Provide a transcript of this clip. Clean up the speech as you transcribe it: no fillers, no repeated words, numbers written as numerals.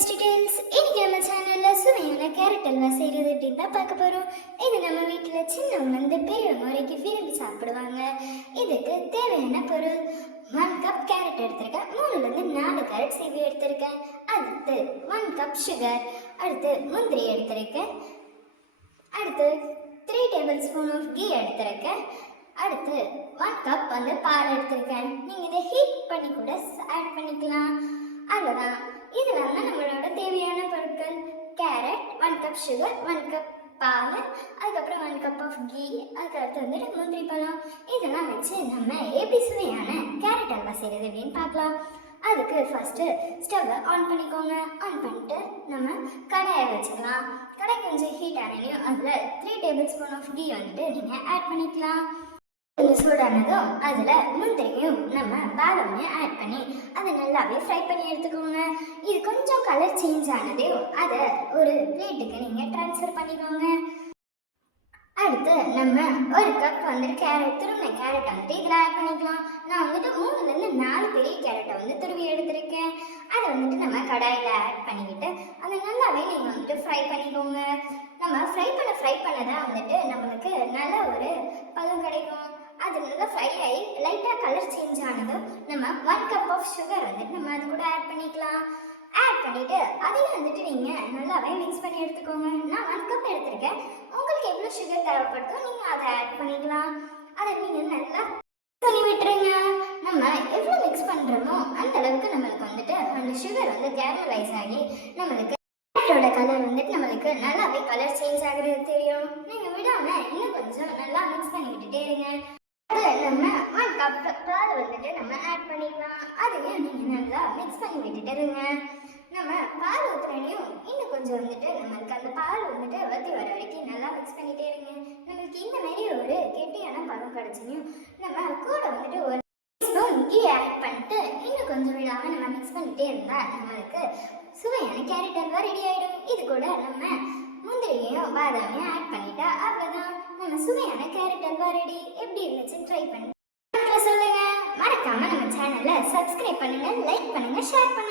Tasty tales. இன்னைக்கு நம்ம சேனல்ல சுவையான கேரட் அல்வா செய்யறது அப்படின்னு தான் பார்க்க போறோம். இது நம்ம வீட்டில் சின்னவங்க வந்து பெரியவங்க வரைக்கும் விரும்பி சாப்பிடுவாங்க. இதுக்கு தேவையான பொருள் 1 கப் கேரட் எடுத்திருக்கேன். 3 to 4 கேரட் சீவி எடுத்திருக்கேன். அடுத்து 1 கப் சுகர், அடுத்து முந்திரி எடுத்திருக்கேன், அடுத்து 3 டேபிள் ஸ்பூன் ஆஃப் கீ எடுத்திருக்கேன், அடுத்து 1 கப் வந்து பால் எடுத்திருக்கேன். நீங்கள் இதை ஹீட் பண்ணி கூட ஆட் பண்ணிக்கலாம். அவ்வளோதான். இதெல்லாம் தான் நம்மளோட தேவையான பொருட்கள். கேரட், 1 கப் சுகர், 1 கப் பால், அதுக்கப்புறம் 1 கப் ஆஃப் கீ, அதுக்கடுத்து வந்துட்டு முந்திரி பழம். இதெல்லாம் வச்சு நம்ம எப்படி சுவையான கேரட் அல்வா செய்கிறது அப்படின்னு பார்க்கலாம். அதுக்கு ஃபஸ்ட்டு ஸ்டவ்வை ஆன் பண்ணிக்கோங்க. ஆன் பண்ணிட்டு நம்ம கடாயை வச்சுக்கலாம். கடாய் கொஞ்சம் ஹீட் ஆனதையும் அதில் 3 டேபிள் ஸ்பூன் ஆஃப் கீ வந்துட்டு நீங்கள் ஆட் பண்ணிக்கலாம். கொஞ்சம் சூடானதும் அதில் முந்திரியும் நம்ம பாதாமையும் ஆட் பண்ணி அதை நல்லாவே ஃப்ரை பண்ணி எடுத்துக்கோங்க. இது கொஞ்சம் கலர் சேஞ்ச் ஆனதையும் அதை ஒரு பிளேட்டுக்கு நீங்கள் ட்ரான்ஸ்ஃபர் பண்ணிக்கோங்க. அடுத்து நம்ம 1 கப் வந்துட்டு துருவின கேரட் வந்துட்டு இதில் ஆட் பண்ணிக்கலாம். நான் வந்துட்டு 3 to 4 பெரிய கேரட்டை வந்து துருவி எடுத்திருக்கேன். அதை வந்துட்டு நம்ம கடாயில் ஆட் பண்ணிக்கிட்டு அதை நல்லாவே நீங்கள் வந்துட்டு ஃப்ரை பண்ணிக்கோங்க. நம்ம ஃப்ரை பண்ணதான் வந்துட்டு நம்மளுக்கு நல்ல ஒரு பதம் கிடைக்கும். அது நல்லா ஃப்ரை ஆகி லைட்டாக கலர் சேஞ்ச் ஆனதும் நம்ம 1 கப் ஆஃப் சுகர் வந்துட்டு நம்ம அது கூட ஆட் பண்ணிக்கலாம். ஆட் பண்ணிவிட்டு அதையும் வந்துட்டு நீங்கள் நல்லாவே மிக்ஸ் பண்ணி எடுத்துக்கோங்க. நான் 1 கப் எடுத்திருக்கேன். உங்களுக்கு எவ்வளோ சுகர் தேவைப்படுதோ நீங்கள் அதை ஆட் பண்ணிக்கலாம். அதை நீங்கள் நல்லா பண்ணி விட்டுருங்க. நம்ம எவ்வளோ மிக்ஸ் பண்ணுறோமோ அந்த அளவுக்கு நம்மளுக்கு வந்துட்டு அந்த சுகர் வந்து கேரமலைஸ் ஆகி நம்மளுக்கு கேரட்டோட கலர் வந்துட்டு நம்மளுக்கு நல்லாவே கலர் சேஞ்ச் ஆகுறது தெரியும். நீங்கள் விடாமல் இன்னும் கொஞ்சம் நல்லா மிக்ஸ் பண்ணி விட்டுட்டே இருங்க. நம்ம 1 கப் பால் வந்துட்டு நம்ம ஆட் பண்ணிக்கலாம். அதையும் நீங்கள் நல்லா மிக்ஸ் பண்ணி விட்டுட்டு இருங்க. நம்ம பால் ஊற்றுறையும் இன்னும் கொஞ்சம் வந்துட்டு நம்மளுக்கு அந்த பால் வந்துட்டு வற்றி வர வரைக்கும் நல்லா மிக்ஸ் பண்ணிகிட்டே இருங்க. நம்மளுக்கு இந்த மாதிரி ஒரு கெட்டியான பதம் கிடச்சியும் நம்ம கூட வந்துட்டு 1 ஸ்பூன் கீ ஆட் பண்ணிட்டு இன்னும் கொஞ்சம் விடாமல் நம்ம மிக்ஸ் பண்ணிகிட்டே இருந்தால் நம்மளுக்கு சுவையான கேரட் அல்வா ரெடி ஆகிடும். இது கூட நம்ம முந்திரியையும் பாதாமையும் ஆட் பண்ணிட்டா அவ்வளோதான். நம்ம சுவையான கேரட் அல்வா ரெடி. எப்படி இருந்துச்சுன்னு ட்ரை பண்ணி சொல்லுங்க. மறக்காம நம்ம சேனலை சப்ஸ்கிரைப் பண்ணுங்க, லைக் பண்ணுங்க, ஷேர் பண்ணுங்க.